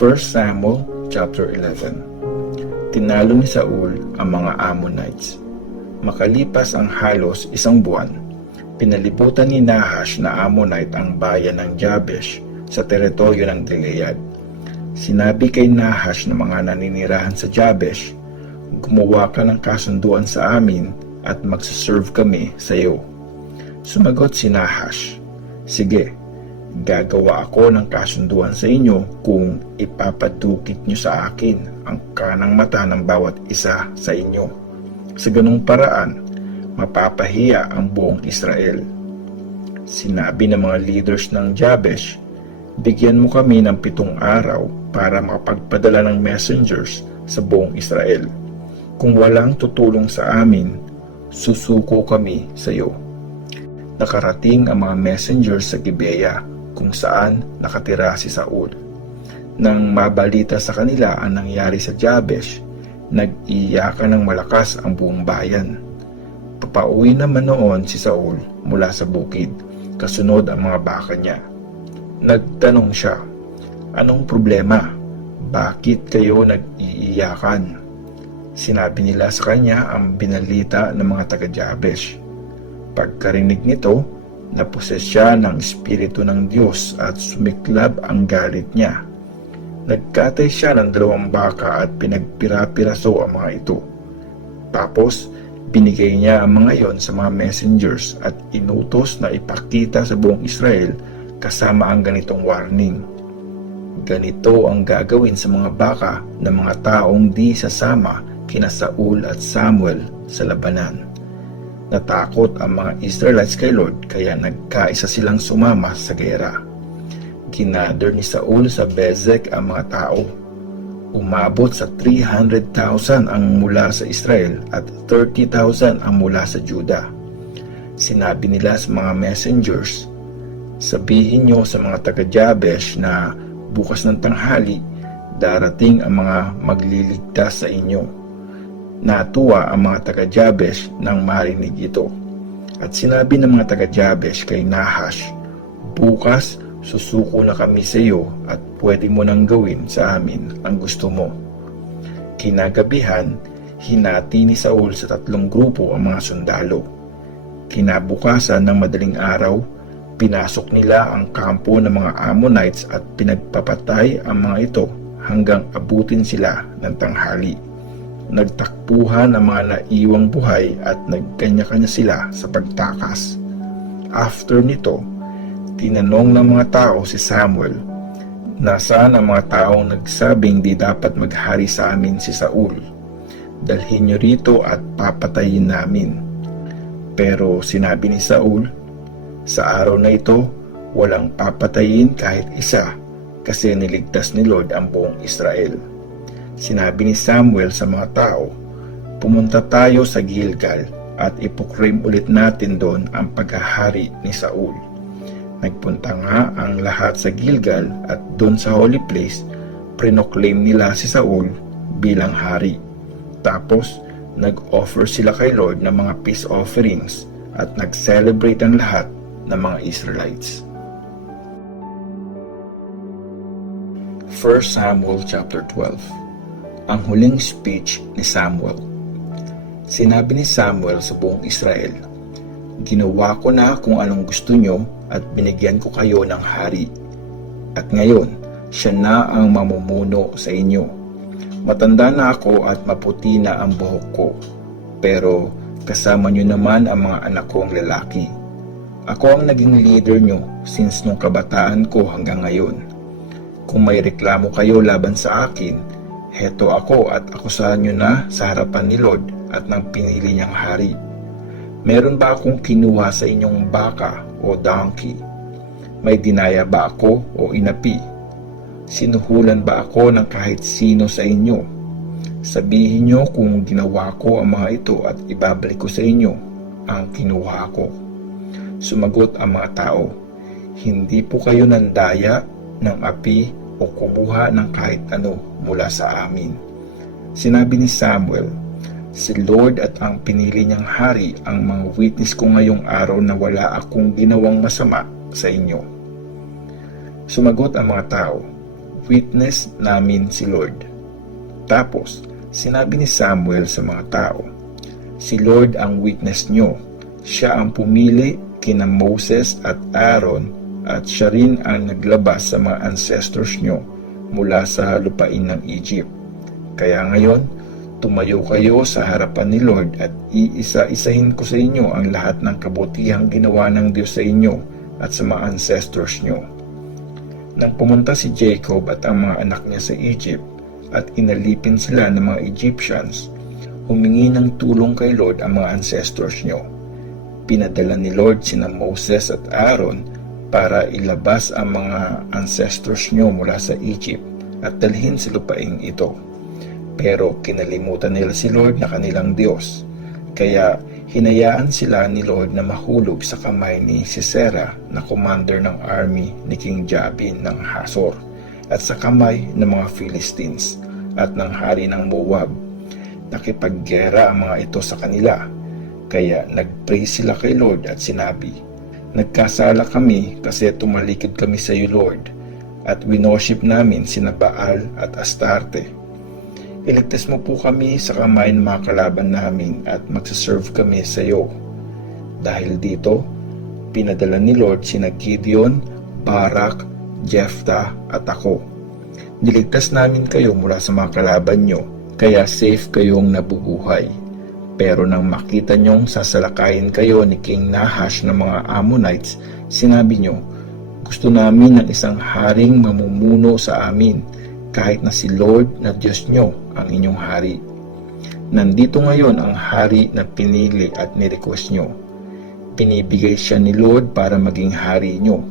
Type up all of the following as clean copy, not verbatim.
1 Samuel chapter 11. Tinalo ni Saul ang mga Ammonites. Makalipas ang halos isang buwan, pinalibutan ni Nahash na Ammonite ang bayan ng Jabesh sa teritoryo ng Gilead. Sinabi kay Nahash ng mga naninirahan sa Jabesh, "Gumawa ka ng kasunduan sa amin at magsaserve kami sa iyo." Sumagot si Nahash, "Sige, gagawa ako ng kasunduan sa inyo kung ipapadukit nyo sa akin ang kanang mata ng bawat isa sa inyo. Sa ganung paraan, mapapahiya ang buong Israel." Sinabi ng mga leaders ng Jabesh, "Bigyan mo kami ng 7 araw para makapagpadala ng messengers sa buong Israel. Kung walang tutulong sa amin, susuko kami sa iyo." Nakarating ang mga messengers sa Gibeah, kung saan nakatira si Saul. Nang mabalita sa kanila ang nangyari sa Jabesh, nag-iyakan ng malakas ang buong bayan. Papauwi naman noon si Saul mula sa bukid, kasunod ang mga baka niya. Nagtanong siya, "Anong problema? Bakit kayo nag-iiyakan?" Sinabi nila sa kanya ang binalita ng mga taga-Jabesh. Pagkarinig nito, naposes siya ng Espiritu ng Diyos at sumiklab ang galit niya. Nagkatay siya ng 2 baka at pinagpira-piraso ang mga ito. Tapos, binigay niya ang mga iyon sa mga messengers at inutos na ipakita sa buong Israel kasama ang ganitong warning. "Ganito ang gagawin sa mga baka ng mga taong di sasama kina Saul at Samuel sa labanan." Natakot ang mga Israelites kay Lord kaya nagkaisa silang sumama sa gera. Ginather ni Saul sa Bezek ang mga tao. Umabot sa 300,000 ang mula sa Israel at 30,000 ang mula sa Juda. Sinabi nila sa mga messengers, "Sabihin niyo sa mga taga-Jabesh na bukas ng tanghali darating ang mga magliligtas sa inyo." Natuwa ang mga taga-Jabesh nang marinig ito. At sinabi ng mga taga-Jabesh kay Nahash, "Bukas susuko na kami sa iyo at pwede mo nang gawin sa amin ang gusto mo." Kinagabihan, hinati ni Saul sa 3 grupo ang mga sundalo. Kinabukasan ng madaling araw, pinasok nila ang kampo ng mga Ammonites at pinagpapatay ang mga ito hanggang abutin sila ng tanghali. Nagtakbuhan ang mga naiwang buhay at nagkanya-kanya sila sa pagtakas. After nito, tinanong ng mga tao si Samuel, "Nasaan ang mga taong nagsabing di dapat maghari sa amin si Saul? Dalhin niyo rito at papatayin namin." Pero sinabi ni Saul, "Sa araw na ito, walang papatayin kahit isa kasi niligtas ni Lord ang buong Israel." Sinabi ni Samuel sa mga tao, "Pumunta tayo sa Gilgal at ipukrim ulit natin doon ang paghahari ni Saul." Nagpunta nga ang lahat sa Gilgal at doon sa holy place, prinoclaim nila si Saul bilang hari. Tapos, nag-offer sila kay Lord ng mga peace offerings at nag-celebrate ang lahat ng mga Israelites. 1 Samuel chapter 12. Ang huling speech ni Samuel. Sinabi ni Samuel sa buong Israel, "Ginawa ko na kung anong gusto nyo at binigyan ko kayo ng hari. At ngayon, siya na ang mamumuno sa inyo. Matanda na ako at maputi na ang buhok ko, pero kasama nyo naman ang mga anak kong lalaki. Ako ang naging leader nyo since nung kabataan ko hanggang ngayon. Kung may reklamo kayo laban sa akin, heto ako at akusahan nyo na sa harapan ni Lord at ng pinili niyang hari. Meron ba akong kinuha sa inyong baka o donkey? May dinaya ba ako o inapi? Sinuhulan ba ako ng kahit sino sa inyo? Sabihin nyo kung ginawa ko ang mga ito at ibabalik ko sa inyo ang kinuha ko." Sumagot ang mga tao, "Hindi po kayo nandaya ng api o kumuha ng kahit ano mula sa amin." Sinabi ni Samuel, "Si Lord at ang pinili niyang hari ang mga witness ko ngayong araw na wala akong ginawang masama sa inyo." Sumagot ang mga tao, witness namin si Lord." Tapos, sinabi ni Samuel sa mga tao, "Si Lord ang witness nyo. Siya ang pumili kina Moses at Aaron at siya rin ang naglabas sa mga ancestors nyo mula sa lupain ng Egypt. Kaya ngayon, tumayo kayo sa harapan ni Lord at iisa-isahin ko sa inyo ang lahat ng kabutihang ginawa ng Diyos sa inyo at sa mga ancestors nyo." Nang pumunta si Jacob at ang mga anak niya sa Egypt at inalipin sila ng mga Egyptians, humingi ng tulong kay Lord ang mga ancestors nyo. Pinadala ni Lord sina Moses at Aaron para ilabas ang mga ancestors nyo mula sa Egypt at dalhin sa lupaing ito. Pero kinalimutan nila si Lord na kanilang Diyos, kaya hinayaan sila ni Lord na mahulog sa kamay ni Sisera na commander ng army ni King Jabin ng Hazor at sa kamay ng mga Philistines at ng hari ng Moab. Nakipaggera ang mga ito sa kanila, kaya nagpray sila kay Lord at sinabi, "Nagkasala kami kasi tumalikod kami sa iyo, Lord, at winorship namin sina Baal at Astarte. Iligtas mo po kami sa kamay ng mga kalaban namin at magsaserve kami sa iyo." Dahil dito, pinadala ni Lord sina Gideon, Barak, Jephthah at ako. Niligtas namin kayo mula sa mga kalaban nyo, kaya safe kayong nabubuhay. Pero nang makita nyong sasalakayin kayo ni King Nahash ng mga Ammonites, sinabi nyo, "Gusto namin ng isang haring mamumuno sa amin, kahit na si Lord na Diyos nyo ang inyong hari. Nandito ngayon ang hari na pinili at nirequest nyo. Pinibigay siya ni Lord para maging hari nyo.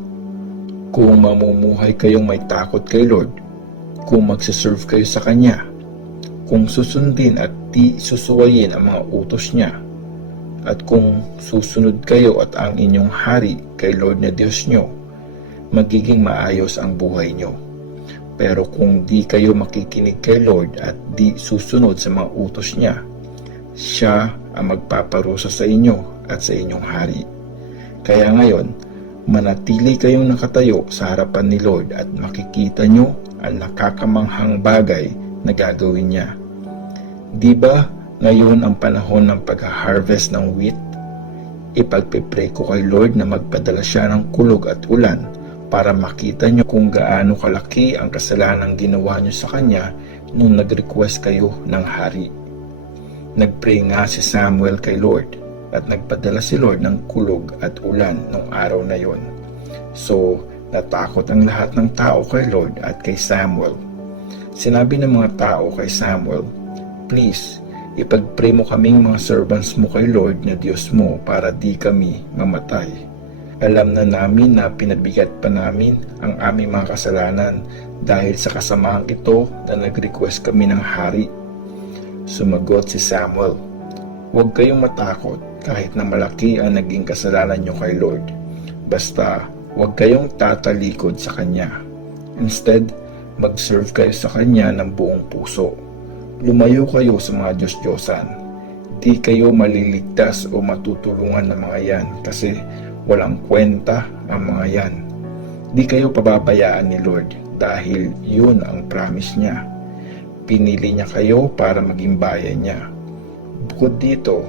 Kung mamumuhay kayong may takot kay Lord, kung magsaserve kayo sa Kanya, kung susundin at di susuwayin ang mga utos niya, at kung susunod kayo at ang inyong hari kay Lord na Diyos nyo, magiging maayos ang buhay nyo. Pero kung di kayo makikinig kay Lord at di susunod sa mga utos niya, siya ang magpaparusa sa inyo at sa inyong hari. Kaya ngayon, manatili kayong nakatayo sa harapan ni Lord at makikita nyo ang nakakamanghang bagay na gagawin niya. Di ba ngayon ang panahon ng pag-harvest ng wheat? Ipagpipray ko kay Lord na magpadala siya ng kulog at ulan para makita nyo kung gaano kalaki ang kasalanang ginawa nyo sa Kanya nung nag-request kayo ng hari. Nagpray nga si Samuel kay Lord at nagpadala si Lord ng kulog at ulan nung araw na yon. So, natakot ang lahat ng tao kay Lord at kay Samuel. Sinabi ng mga tao kay Samuel, "Please, ipagpray mo kaming mga servants mo kay Lord na Diyos mo para di kami mamatay. Alam na namin na pinabigat pa namin ang aming mga kasalanan dahil sa kasamahang ito na nag-request kami ng hari." Sumagot si Samuel, "Huwag kayong matakot kahit na malaki ang naging kasalanan nyo kay Lord. Basta huwag kayong tatalikod sa Kanya. Instead, mag-serve kayo sa Kanya ng buong puso. Lumayo kayo sa mga Diyos-Diyosan. Di kayo maliligtas o matutulungan ng mga yan kasi walang kwenta ang mga yan. Di kayo pababayaan ni Lord dahil yun ang promise niya. Pinili niya kayo para maging bayan niya. Bukod dito,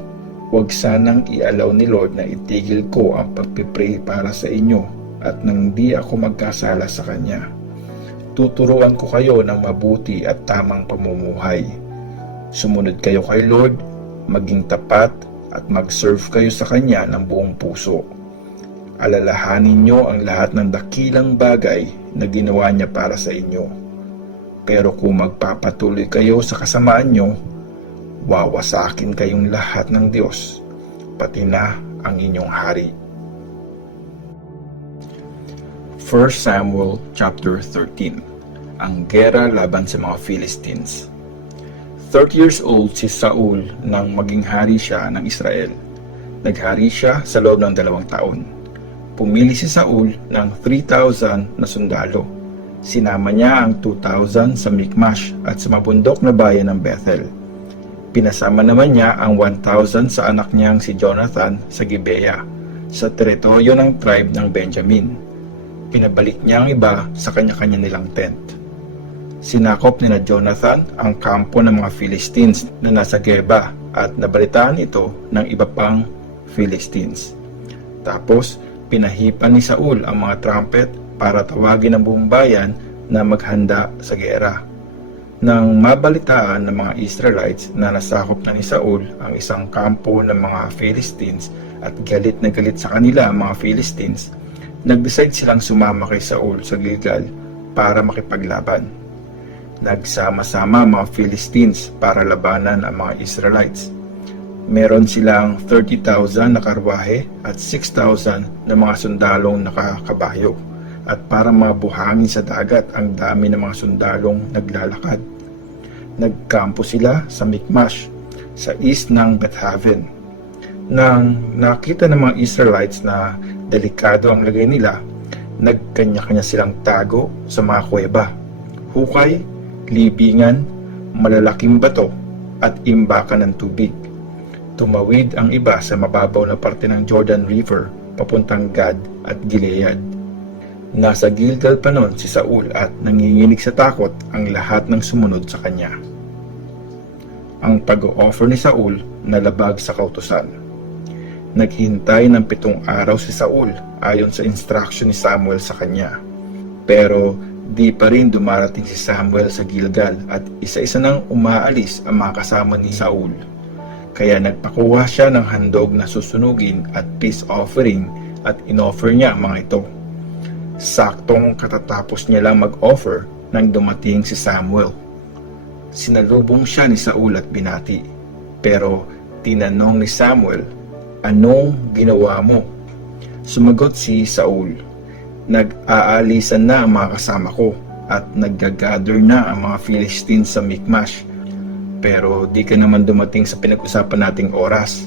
huwag sanang i-allow ni Lord na itigil ko ang pagpipray para sa inyo at nang di ako magkasala sa Kanya. Tuturuan ko kayo ng mabuti at tamang pamumuhay. Sumunod kayo kay Lord, maging tapat at mag-serve kayo sa Kanya ng buong puso. Alalahanin nyo ang lahat ng dakilang bagay na ginawa niya para sa inyo. Pero kung magpapatuloy kayo sa kasamaan nyo, wawasakin kayong lahat ng Diyos, pati na ang inyong hari." 1 Samuel chapter 13. Ang gera laban sa mga Philistines. 30 years old si Saul nang maging hari siya ng Israel. Naghari siya sa loob ng 2 taon. Pumili si Saul ng 3,000 na sundalo. Sinama niya ang 2,000 sa Mikmash at sa mabundok na bayan ng Bethel. Pinasama naman niya ang 1,000 sa anak niyang si Jonathan sa Gibeah, sa teritoryo ng tribe ng Benjamin. Pinabalik niya ang iba sa kanya-kanya nilang tent. Sinakop ni Jonathan ang kampo ng mga Philistines na nasa Geba at nabalitaan ito ng iba pang Philistines. Tapos, pinahipan ni Saul ang mga trumpet para tawagin ang buong bayan na maghanda sa gera. Nang mabalitaan ng mga Israelites na nasakop na ni Saul ang isang kampo ng mga Philistines at galit na galit sa kanila ang mga Philistines, nag-decide silang sumama kay Saul sa Gilgal para makipaglaban. Nagsama-sama ang mga Philistines para labanan ang mga Israelites. Meron silang 30,000 na karwahe at 6,000 na mga sundalong nakakabayo. At para mabuhangin sa dagat ang dami ng mga sundalong naglalakad. Nagkampo sila sa Mikmash, sa east ng Bethaven. Nang nakita ng mga Israelites na delikado ang lagay nila, nagkanya-kanya silang tago sa mga kuweba, hukay, libingan, malalaking bato at imbakan ng tubig. Tumawid ang iba sa mababaw na parte ng Jordan River papuntang Gad at Gilead. Nasa Gilgal pa noon si Saul at nanginginig sa takot ang lahat ng sumunod sa kanya. Ang pag-o-offer ni Saul nalabag sa kautusan. Naghintay ng 7 araw si Saul ayon sa instruction ni Samuel sa kanya. Pero di pa rin dumarating si Samuel sa Gilgal at isa-isa nang umaalis ang mga kasama ni Saul. Kaya nagpakuha siya ng handog na susunugin at peace offering at inoffer niya ang mga ito. Saktong katatapos niya lang mag-offer nang dumating si Samuel. Sinalubong siya ni Saul at binati. Pero tinanong ni Samuel, "Anong ginawa mo?" Sumagot si Saul, "Nag-aalisan na ang mga kasama ko at nag-gather na ang mga Philistines sa Mikmash. Pero di ka naman dumating sa pinag-usapan nating oras.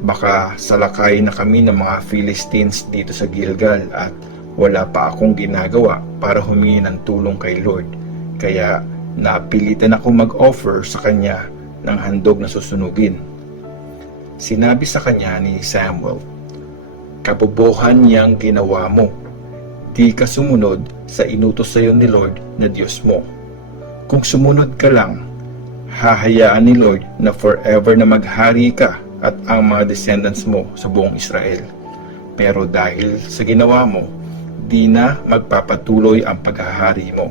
Baka salakay na kami ng mga Philistines dito sa Gilgal at wala pa akong ginagawa para humingi ng tulong kay Lord. Kaya napilitan ako mag-offer sa kanya ng handog na susunugin." Sinabi sa kanya ni Samuel, "Kabobohan niyang ginawa mo. Di ka sumunod sa inutos sa iyo ni Lord na Diyos mo. Kung sumunod ka lang, hahayaan ni Lord na forever na maghari ka at ang mga descendants mo sa buong Israel. Pero dahil sa ginawa mo, di na magpapatuloy ang paghahari mo.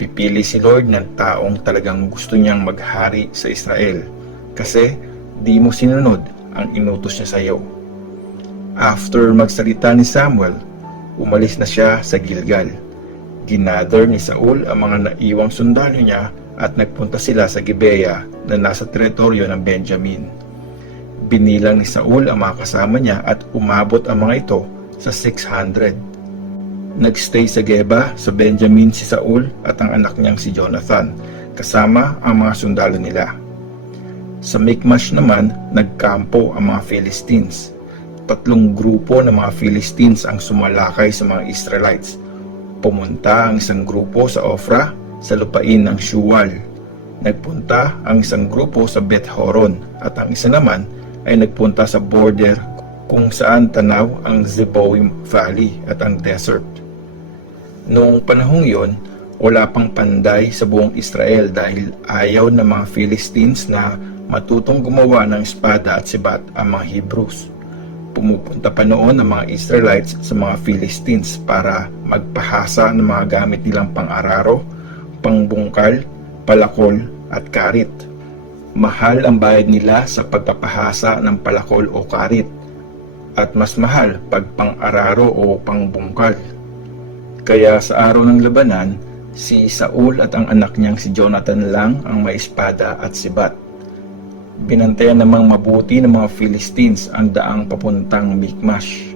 Pipili si Lord ng taong talagang gusto niyang maghari sa Israel kasi di mo sinunod ang inutos niya sa iyo." After magsalita ni Samuel, umalis na siya sa Gilgal. Ginather ni Saul ang mga naiwang sundalo niya at nagpunta sila sa Gibeah na nasa teritoryo ng Benjamin. Binilang ni Saul ang mga kasama niya at umabot ang mga ito sa 600. Nagstay sa Geba sa Benjamin si Saul at ang anak niyang si Jonathan, kasama ang mga sundalo nila. Sa Mikmash naman, nagkampo ang mga Philistines. 3 grupo ng mga Philistines ang sumalakay sa mga Israelites. Pumunta ang isang grupo sa Ofra, sa lupain ng Shual. Nagpunta ang isang grupo sa Beth-horon at ang isa naman ay nagpunta sa border kung saan tanaw ang Zeboim Valley at ang desert. Noong panahong yon, wala pang panday sa buong Israel dahil ayaw ng mga Philistines na matutong gumawa ng espada at sibat ang mga Hebrews. Pumupunta pa noon ang mga Israelites sa mga Philistines para magpahasa ng mga gamit nilang pang-araro, pangbungkal, palakol at karit. Mahal ang bayad nila sa pagpapahasa ng palakol o karit at mas mahal pag pang-araro o pangbungkal. Kaya sa araw ng labanan, si Saul at ang anak niyang si Jonathan lang ang may espada at sibat. Binantayan namang mabuti ng mga Philistines ang daang papuntang Mikmash.